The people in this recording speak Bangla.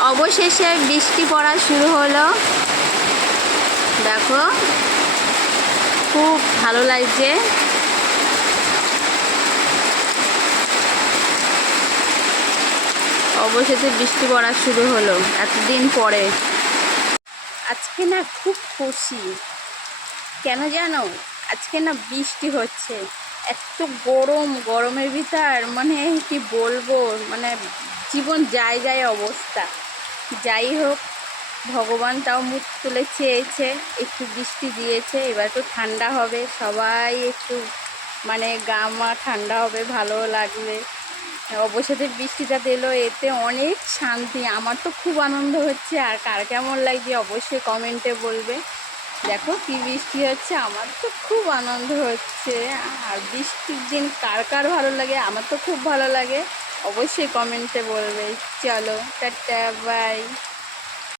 অবশেষে বৃষ্টি পড়া শুরু হলো। দেখো, খুব ভালো লাগছে। অবশেষে বৃষ্টি পড়া শুরু হলো, এতদিন পরে। আজকে না খুব খুশি। কেন জানো? আজকে না বৃষ্টি হচ্ছে। এত গরম, গরমের ভিতর মানে কি বলব মানে জীবন যায় যায় অবস্থা। যাই হোক, ভগবান তাও মুখ তুলে চেয়েছে, একটু বৃষ্টি দিয়েছে, এবার তো ঠান্ডা হবে, সবাই একটু মানে গা মা ঠান্ডা হবে, ভালো লাগবে। অবশেষে বৃষ্টিটা দিল, এতে অনেক শান্তি, আমার তো খুব আনন্দ হচ্ছে, আর কার কেমন লাগছে অবশ্যই কমেন্টে বলবে। দেখো কি বৃষ্টি হচ্ছে, আমার তো খুব আনন্দ হচ্ছে। আর বৃষ্টির দিন কার কার ভালো লাগে, আমার তো খুব ভালো লাগে। অবশ্যই কমেন্টে বলবে। চলো, টাটা বাই